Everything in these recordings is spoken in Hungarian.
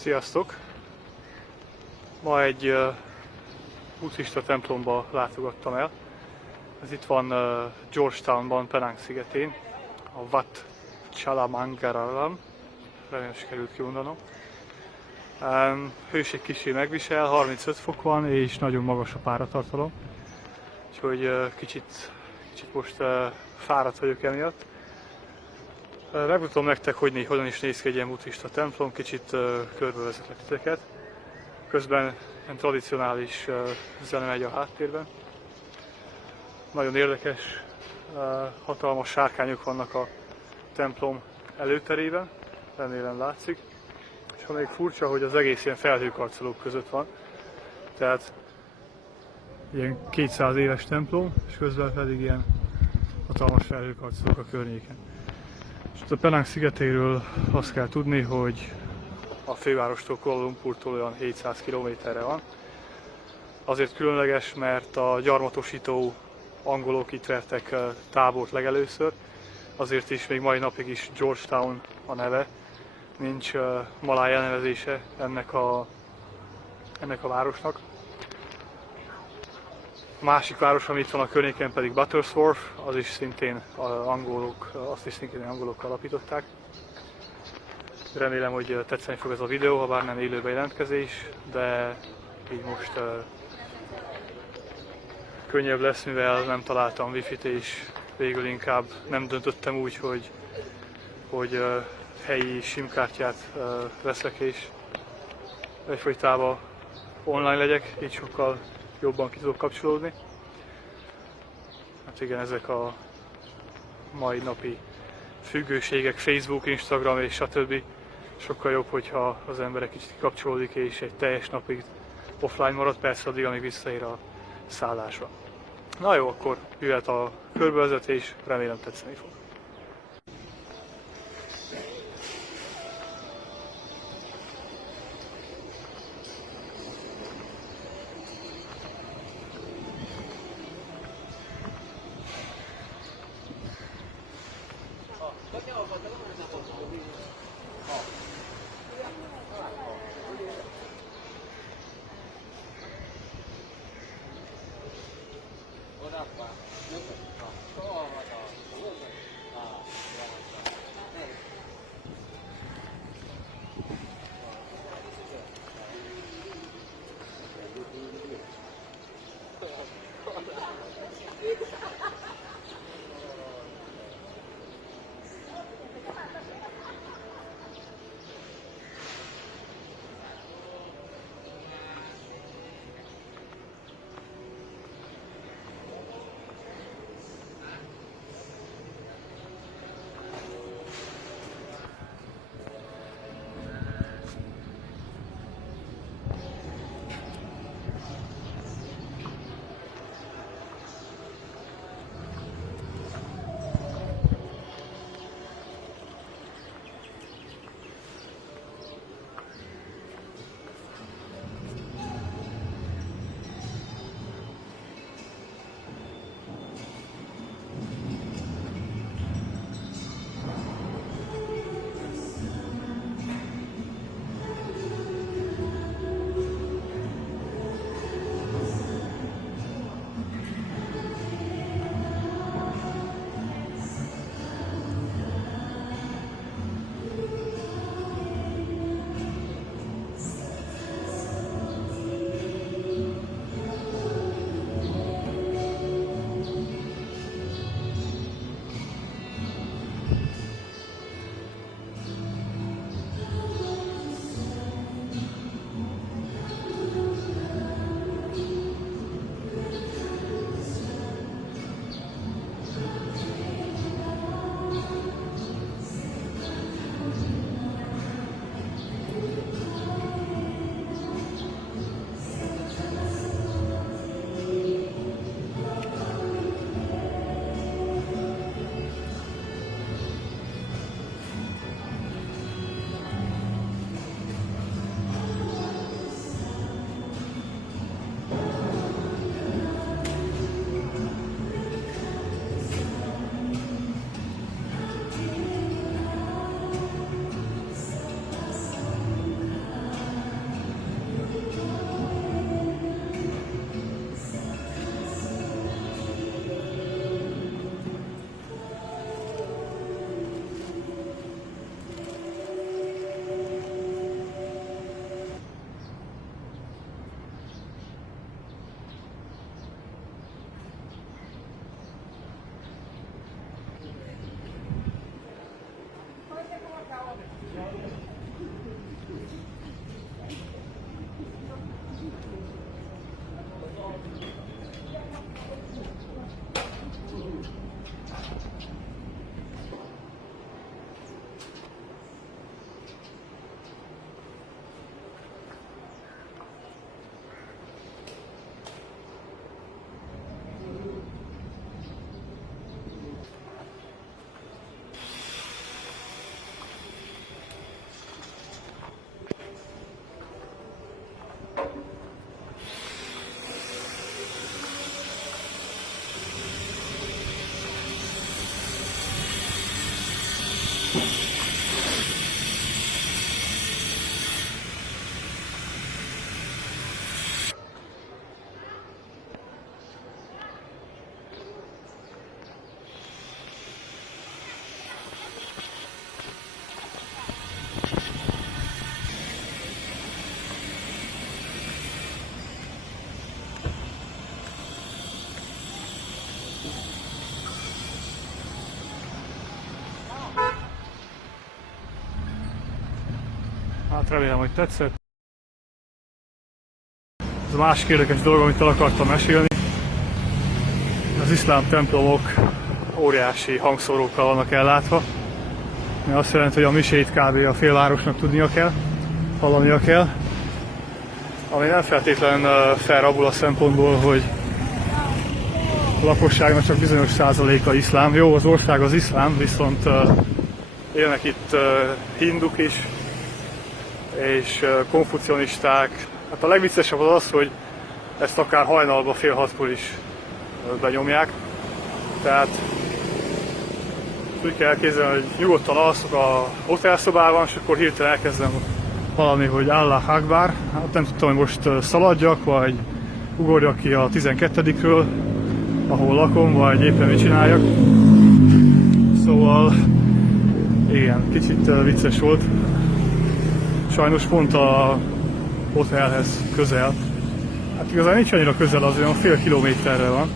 Sziasztok! Ma egy buddhista templomba látogattam el. Ez itt van Georgetownban, Penang szigetén, a Wat Chalamangaralam, remélem sikerült kimondanom. Hőség kicsi megvisel, 35 fok van és nagyon magas a páratartalom, úgyhogy kicsit most fáradt vagyok emiatt. Megmutatom nektek, hogyan is néz ki egy ilyen buddhista templom, kicsit körbevezetlek titeket. Közben egy tradicionális zene megy a háttérben. Nagyon érdekes, hatalmas sárkányok vannak a templom előterében, remélem látszik. És még furcsa, hogy az egész ilyen felhőkarcolók között van. Tehát ilyen 200 éves templom, és közben pedig ilyen hatalmas felhőkarcolók a környéken. És a Penang szigetéről azt kell tudni, hogy a fővárostól, Kuala Lumpurtól olyan 700 km-re van. Azért különleges, mert a gyarmatosító angolok itt vertek tábort legelőször, azért is még mai napig is Georgetown a neve, nincs maláj elnevezése ennek a városnak. A másik város, ami itt van a környéken, pedig Buttersworth, azt is szintén angolok alapították. Remélem, hogy tetszeni fog ez a videó, ha bár nem élő bejelentkezés, de így most könnyebb lesz, mivel nem találtam wifi-t, és végül inkább nem döntöttem úgy, hogy helyi simkártyát veszek, és egyfolytában online legyek, így sokkal jobban ki tudok kapcsolódni. Hát igen, ezek a mai napi függőségek, Facebook, Instagram és stb. Sokkal jobb, hogyha az ember egy kicsit kikapcsolódik és egy teljes napig offline marad, persze addig, amíg visszaér a szállásra. Na jó, akkor jöhet a körbevezetés, remélem tetszeni fog. Hát remélem, hogy tetszett. Ez a másik érdekes dolog, amit el akartam mesélni. Az iszlám templomok óriási hangszórókkal vannak ellátva. Ami azt jelenti, hogy a misét kb. A félvárosnak tudnia kell, hallania kell. Ami nem feltétlenül fair abból a szempontból, hogy a lakosságnak csak bizonyos százaléka iszlám. Jó, az ország az iszlám, viszont élnek itt hinduk is, és konfucionisták. Hát a legviccesebb az, hogy ezt akár hajnalban fél hatkor is benyomják. Tehát úgy kell elképzelni, hogy nyugodtan alszok a hotelszobában, és akkor hirtelen elkezdem valami, hogy Allah Akbar. Hát nem tudtam, hogy most szaladjak, vagy ugorjak ki a 12-ről, ahol lakom, vagy éppen mit csináljak. Szóval igen, kicsit vicces volt. Sajnos pont a hotelhez közel. Hát igazán nincs annyira közel, az olyan fél kilométerre van.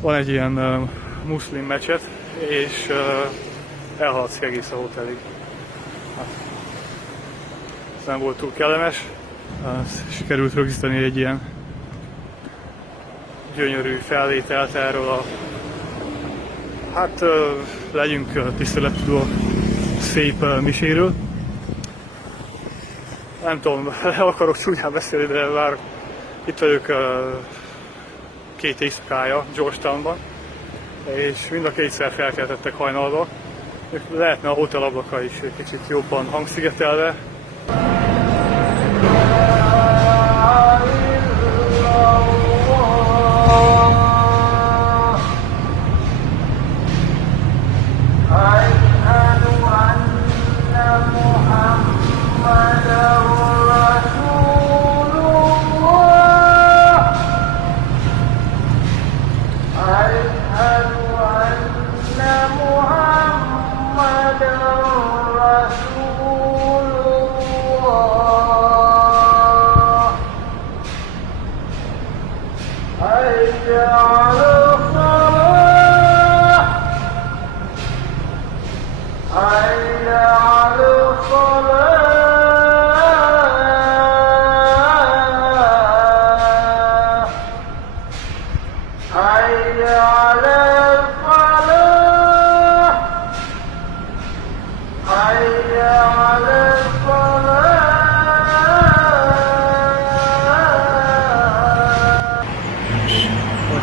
Van egy ilyen muszlim mecset, és elhaladsz egész a hotelig. Hát, ez nem volt túl kellemes. Sikerült rögzíteni egy ilyen gyönyörű felvételt erről a, hát legyünk tisztelettudó szép miséről. Nem tudom, le akarok csúnyán beszélni, de már itt vagyok 2 éjszakája Georgetownban, és mind a kétszer felkeltettek hajnalba. Lehetne a hotel ablaka is egy kicsit jobban hangszigetelve.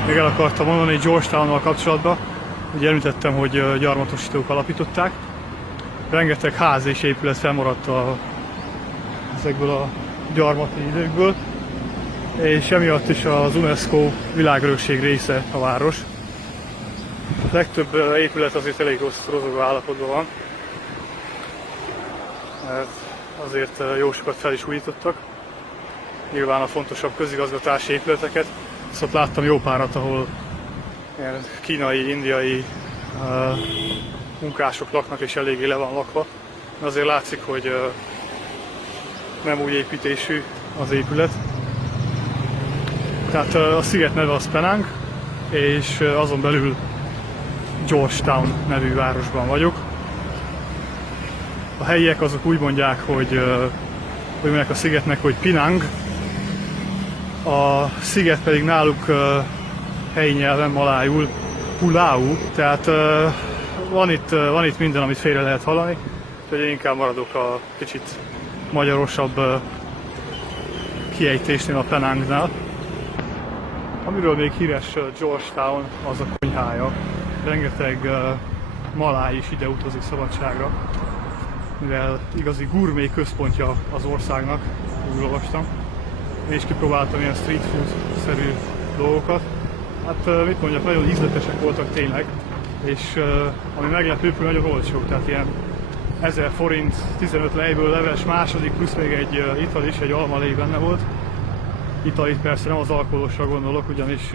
Még el akartam mondani Georgetownnal kapcsolatban, ugye említettem, hogy gyarmatosítók alapították. Rengeteg ház és épület felmaradt ezekből a gyarmati időkből, és emiatt is az UNESCO világörökség része a város. A legtöbb épület azért elég rossz, rozogó állapotban van, mert azért jó sokat fel is újítottak. Nyilván a fontosabb közigazgatási épületeket, viszont láttam jó párat, ahol ilyen kínai, indiai munkások laknak, és eléggé le van lakva. Azért látszik, hogy nem új építésű az épület. Tehát a sziget neve az Penang, és azon belül Georgetown nevű városban vagyok. A helyiek azok úgy mondják, hogy mondják a szigetnek, hogy Pinang, a sziget pedig náluk helyi nyelven malájul Pulau, tehát van itt minden, amit félre lehet hallani, úgyhogy én inkább maradok a kicsit magyarosabb kiejtésnél, a Penangnál. Amiről még híres Georgetown, az a konyhája. Rengeteg maláj is ide utazik szabadságra, mivel igazi gurmé központja az országnak, úgy olvastam. Én is kipróbáltam ilyen street food-szerű dolgokat. Hát mit mondjak, nagyon ízletesek voltak tényleg, és ami meglepő, nagyon olcsó, tehát ilyen 1000 forint, 15 lejből leves második, plusz még egy ital is, egy almalé benne volt. Ital itt persze nem az alkoholosra gondolok, ugyanis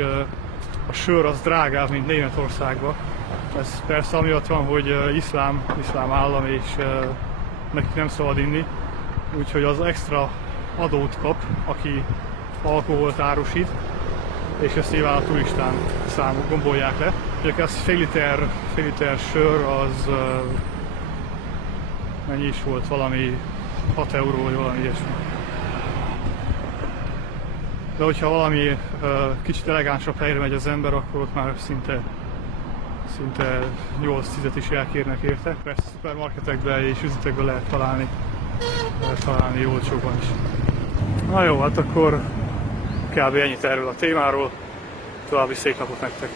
a sör az drágább, mint Németországban. Ez persze amiatt van, hogy iszlám állam, és nekik nem szabad inni, úgyhogy az extra adót kap, aki alkoholt árusít, és ezt nyilván a turistán számuk gombolják le. Ugye ez fél liter sör, az mennyi is volt, valami 6 euró vagy valami ilyesmi. De hogyha valami kicsit elegánsabb helyre megy az ember, akkor ott már szinte 8-10-et is elkérnek érte. Persze szupermarketekben és üzletekben lehet találni olcsóban is. Na jó, hát akkor kb. Ennyit erről a témáról. További szép napot nektek!